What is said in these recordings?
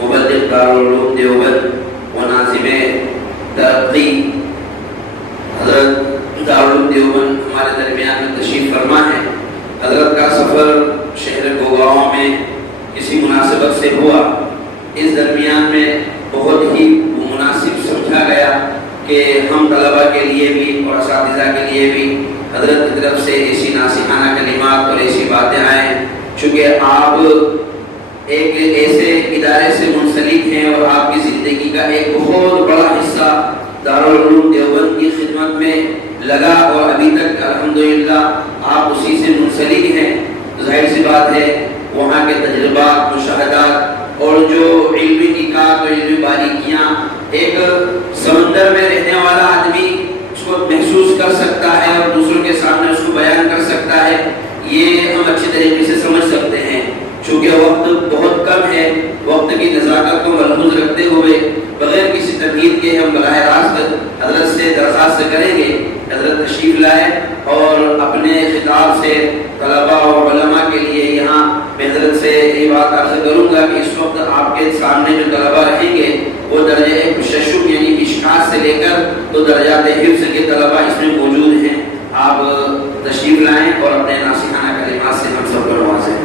مبلغ دارالعلوم دیوبند و ناظم ترقی حضرت دارالعلوم دیوبند ہمارے درمیان میں تشریف فرما ہے. حضرت کا سفر شہر گوگاؤں میں کسی مناسبت سے ہوا. اس درمیان میں بہت ہی مناسب سمجھا گیا کہ ہم طلباء کے لیے بھی اور اساتذہ کے لیے بھی حضرت کی طرف سے ایسی ناصحانہ کلمات اور ایسی باتیں آئیں. چونکہ آپ ایک ایسے ادارے سے منسلک ہیں اور آپ کی زندگی کا ایک بہت بڑا حصہ دارالعلوم دیوبند کی خدمت میں لگا اور ابھی تک الحمدللہ آپ اسی سے منسلک ہیں. ظاہر سی بات ہے وہاں کے تجربات، مشاہدات اور جو علمی نکات اور علمی باریکیاں ایک سمندر میں رہنے والا آدمی اس کو محسوس کر سکتا ہے اور دوسروں کے سامنے اس کو بیان کر سکتا ہے، یہ ہم اچھی طریقے سے سمجھ سکتے ہیں. چونکہ وقت بہت کم ہے، وقت کی نزاکت کو ملحوظ رکھتے ہوئے بغیر کسی تمہید کے ہم براہ راست حضرت سے درخواست کریں گے حضرت تشریف لائے اور اپنے خطاب سے طلباء اور علماء کے لیے یہاں میں حضرت سے یہ بات عرض کروں گا کہ اس وقت آپ کے سامنے جو طلباء رہیں گے وہ درجہ تششع یعنی اشکاعت سے لے کر تو درجات حفظ کے طلباء اس میں موجود ہیں. آپ تشریف لائیں اور اپنے ناصحانہ کلمات سے ہم سب کو نوازیں.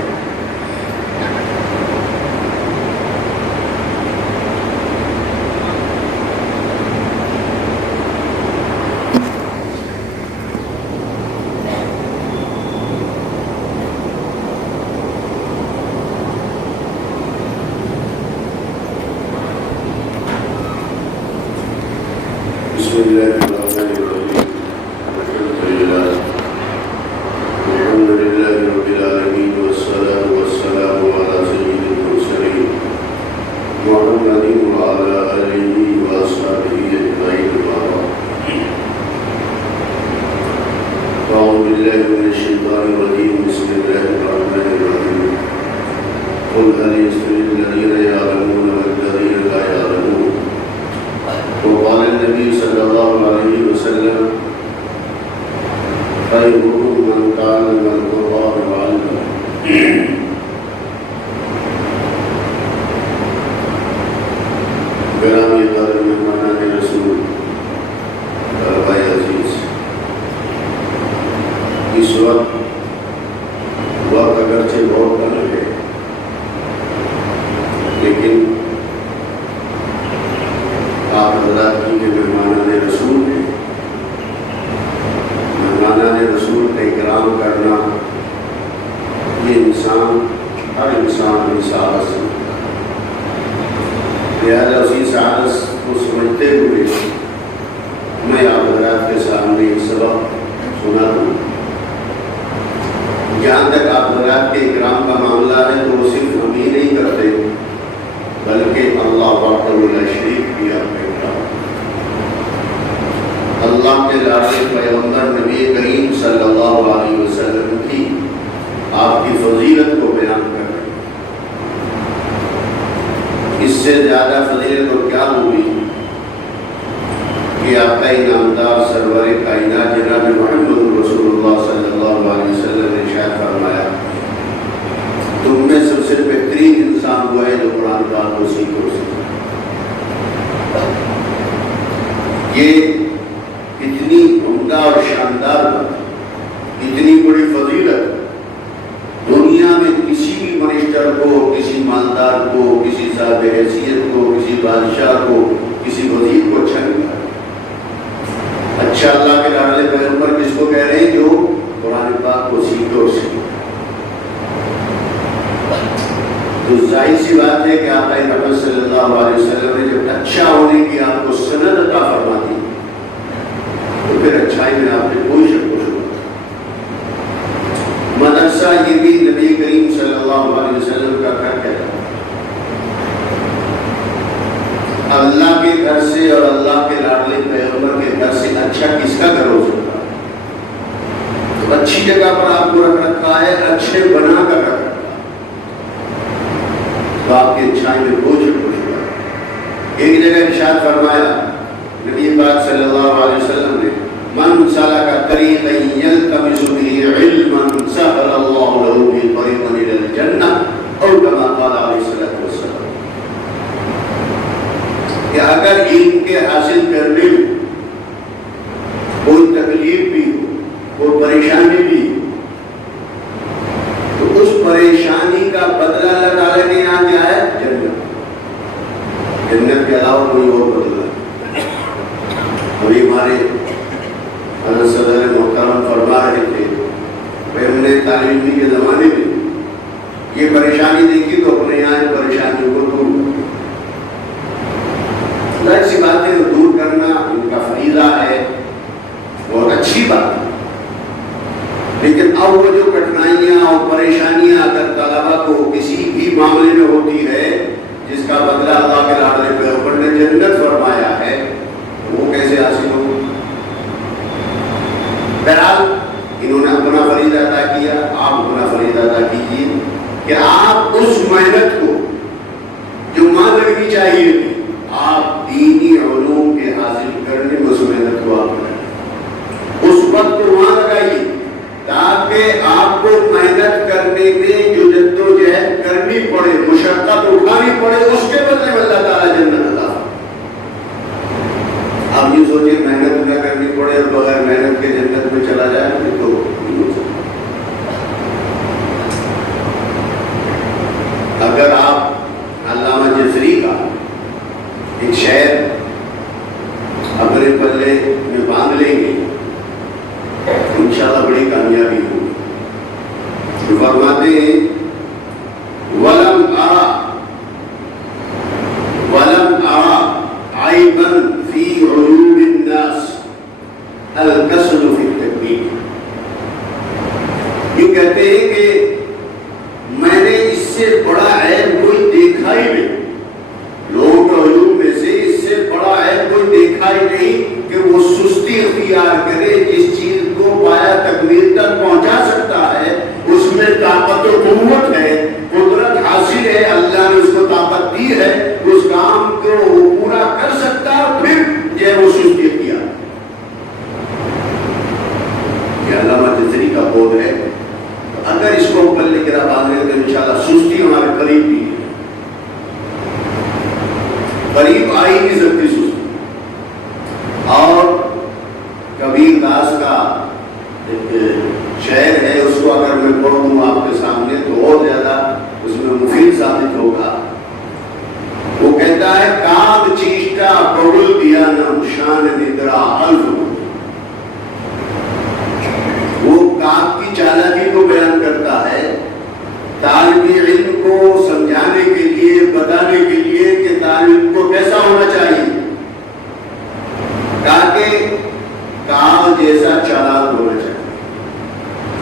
کہ اگر علم کے حاصل کرنے میں کوئی تکلیف بھی ہو، کوئی پریشانی بھی ہو، تو اس پریشانی کا بدلہ اللہ تعالیٰ کے یہاں کیا ہے؟ جنت۔ جنت کے علاوہ کوئی اور بدلہ نہیں۔ ابھی ہمارے حضرت صدر محترم فرما رہے تھے کہ ہم نے طالب علمی کے زمانے میں یہ پریشانی دیکھی تو اپنے یہاں پریشانیوں کو دور کرنا، ظاہر سی بات ہے، دور کرنا ان کا فریضہ ہے، بہت اچھی بات ہے، لیکن اب وہ جو کٹھنائیاں اور پریشانیاں اگر طلبا کو کسی بھی معاملے میں ہوتی ہے جس کا بدلہ اللہ کے لاڈلے پیغمبر نے جنت فرمایا ہے، وہ کیسے حاصل ہو؟ بہرحال انہوں نے اپنا فریضہ ادا کیا، آپ اپنا فریضہ ادا کیجیے کہ آپ اس محنت کو جو ماں لگنی چاہیے تھی، آپ دینی علوم کے حاصل کرنے میں اس محنت کو آپ کریں، اس وقت کو وہاں لگائیے تاکہ آپ کو محنت کرنے میں جو جدوجہد کرنی پڑے، مشقت اٹھانی پڑے، اس کے بدلے میں اللہ تعالیٰ جنت عطا فرمائے۔ آپ یہ سوچیں محنت نہ کرنی پڑے اور بغیر محنت کے جنت میں چلا جائے تو نہیں ہو سکتا۔ اگر آپ علامہ جزری کا ایک شعر اپنے پلے میں باندھ لیں گے تو انشاءاللہ بڑی کامیابی ہوگی۔ جو فرماتے ہیں وَلَمْ أَرَى عَيْبًا فِي عُيُوبِ النَّاسِ الْكَسْلُ فِي التَّكْبِيرِ۔ یہ کہتے ہیں کہ میں نے اس سے بڑا عیب کوئی دیکھا ہی نہیں، لوگوں کے عیوب میں سے اس سے بڑا عیب کوئی دیکھا ہی نہیں کہ وہ سستی اختیار کرے، جس چیز کو پایا تکمیل تک پہنچا سکتا ہے، اس میں طاقت و قوت ہے، قدرت حاصل ہے، اللہ نے اس کو طاقت دی ہے، اس کام کو وہ پورا کر سکتا ہے، پھر یہ وہ سستی اختیار۔ یہ علامہ جزری کا قول ہے، اگر اس کو پلے گرا باندھنے تو انشاءاللہ سستی ہمارے قریب بھی ہے، قریب آئی نہیں سکتی سستی۔ اور کبیر داس کا ایک شعر ہے، اس کو اگر میں پڑھ دوں آپ کے سامنے تو اور زیادہ اس میں مفید ثابت ہوگا۔ وہ کہتا ہے کاغ چیشٹا بغل دیا نم شان ندرا الف، وہ کاغ کی چالاکی کو بیان کرتا ہے طالب علم کو سمجھانے کے لیے، بتانے کے لیے کہ طالب علم کو کیسا ہونا چاہیے، تاکہ کاغ جیسا چالاک ہونا چاہیے۔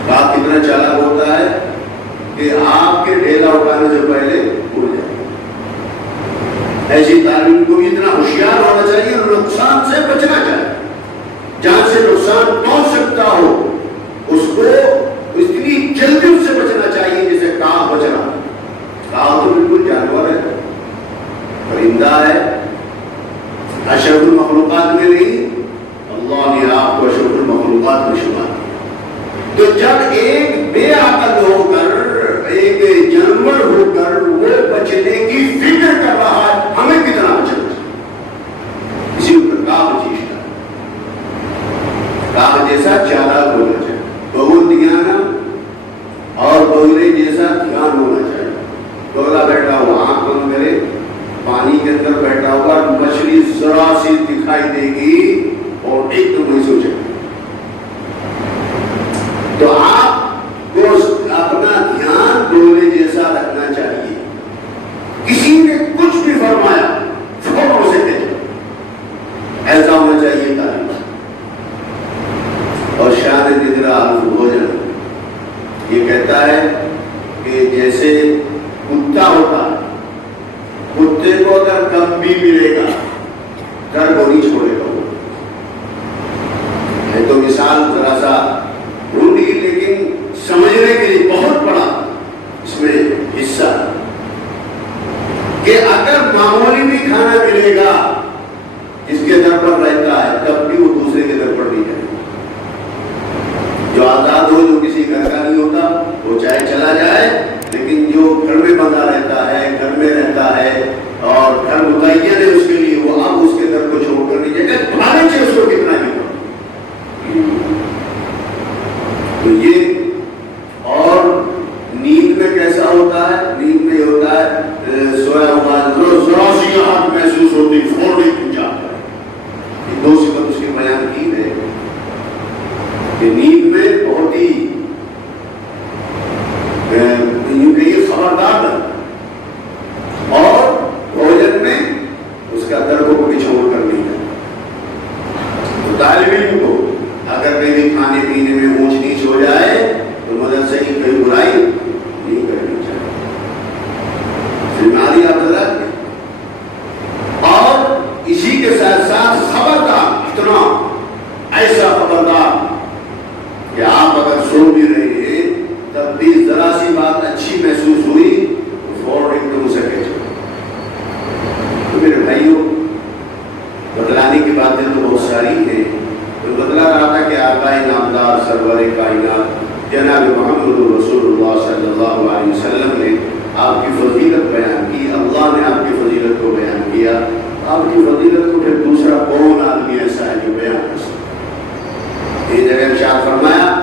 کاغ کتنا چالاک ہوتا ہے کہ آپ کے ڈھیلا اٹھانے سے پہلے اڑ جائے، ایسی طالب علم کو بھی اتنا ہوشیار ہونا چاہیے، نقصان سے بچنا چاہیے، جہاں سے نقصان پہنچ سکتا ہو اس کو اتنی جلدی اس سے بچنا چاہیے جیسے کاغ بچ رہا۔ کاغ تو بالکل جانور ہے، پرندہ ہے، اشرف المخلوقات میں نہیں، اللہ نے آپ کو اشرف المخلوقات میں شمار کیا۔ تو جب ایک بے عقل ہو کر، ایک جانور ہو کر وہ بچنے کی فکر کر رہا ہے، ہمیں کتنا بچنا چاہیے؟ اسی اوپر کاغ چیشتا، کاغ جیسا چالاک ہونا چاہیے، بہت دھیان اور بغلے جیسا دھیان ہونا چاہیے۔ بغلا بیٹھا ہوا آنکھ بند کرے، پانی کے اندر بیٹھا ہوا، مچھلی ذرا سی دکھائی دے گی اور ایک دم نہیں سوچے، تو آپ کو اپنا دھیان بغلے جیسا رکھنا چاہیے۔ کسی نے کچھ بھی فرمایا فوراً سے دیکھو، ایسا ہونا چاہیے تعلیم۔ اور شان نگرا بھوجن یہ کہتا ہے کہ جیسے کتا ہوتا ہے، کتے کو اگر کم بھی ملے گا گھر کو نہیں چھوڑے گا، وہ ہے تو مثال ذرا سا ڈھونڈی، لیکن سمجھنے کے لیے بہت بڑا اس میں حصہ کہ اگر معمولی بھی کھانا ملے گا جس کے در پر رہتا ہے تب بھی وہ دوسرے کے در پر نہیں جائے گا۔ جو آزاد ہو، جو کسی گھر کا نہیں ہوتا، وہ چاہے چلا جائے، لیکن جو گھر میں بندہ رہتا ہے، گھر میں رہتا ہے اور گھر متعین ہے اس کے لیے، وہ اللہ صلی اللہ علیہ وسلم نے آپ کی فضیلت بیان کی، اللہ نے آپ کی فضیلت کو بیان کیا، آپ کی فضیلت کو پھر دوسرا کون آدمی ایسا ہے جو بیان کر سکتا؟ یہ جگہ ارشاد فرمایا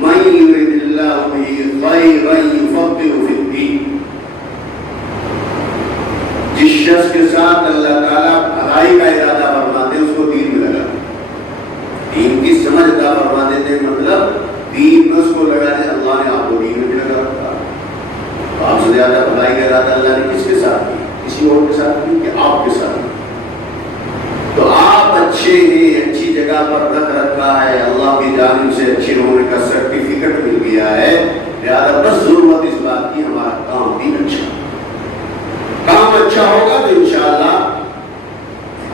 من یرد اللہ بہ خیرا یفقہہ فی الدین، جس شخص کے ساتھ اللہ تعالیٰ بھلائی کا ارادہ فرماتے ہیں اس کو دین میں لگا، دین کی سمجھ عطا فرما دیتے ہیں، مطلب دین میں اس کو لگا دے۔ اللہ نے آپ کو دین میں بھی لگا رکھا، آپ سے زیادہ بھلائی کا ارادہ اللہ نے کس کے ساتھ کی؟ کسی اور کے ساتھ نہیں کہ آپ کے ساتھ۔ تو آپ اچھے ہیں، اچھی جگہ پر رکھ رکھا ہے، اللہ کی جانب سے اچھے ہونے کا سرٹیفکیٹ مل گیا ہے، لہٰذا بس ضرورت اس بات کی ہمارا کام بھی اچھا، کام اچھا ہوگا تو انشاءاللہ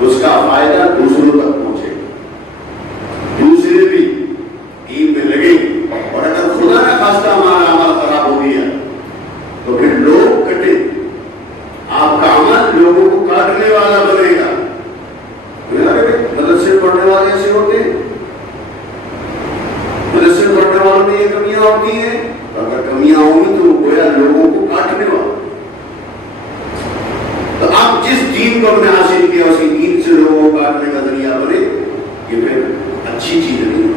اس کا فائدہ دوسروں تک پہنچے گا، دوسرے بھی دین میں لگے، اور اگر خدا نہ خواستہ ہمارا عمل خراب ہو گیا تو پھر لوگ کٹے، آپ کا عمل لوگوں کو کاٹنے والا بنے گا۔ مدرسے پڑھنے والے ایسے ہوتے ہیں، مدرسے پڑھنے والوں میں یہ کمیاں ہوتی ہیں، اگر کمیاں ہوں گی تو وہ گویا لوگوں کو کاٹنے والا۔ تو آپ جس دین کو ہم نے حاصل کیا اسی دین سے لوگوں کو کاٹنے کا ذریعہ بنے، یہ پھر اچھی چیز نہیں۔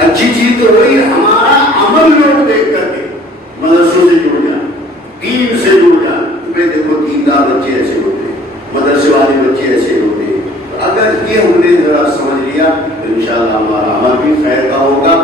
اچھی چیز تو وہی ہمارا عمل لوگ دیکھ کر کے مدرسوں سے جڑ جائیں، دین سے جڑ جائیں، پھر دیکھو دیندار بچے ایسے ہوتے ہیں، مدرسے والے بچے ایسے ہوتے ہیں۔ اگر یہ ہم نے ذرا سمجھ لیا تو انشاءاللہ ہمارا عمل بھی خیر کا ہوگا،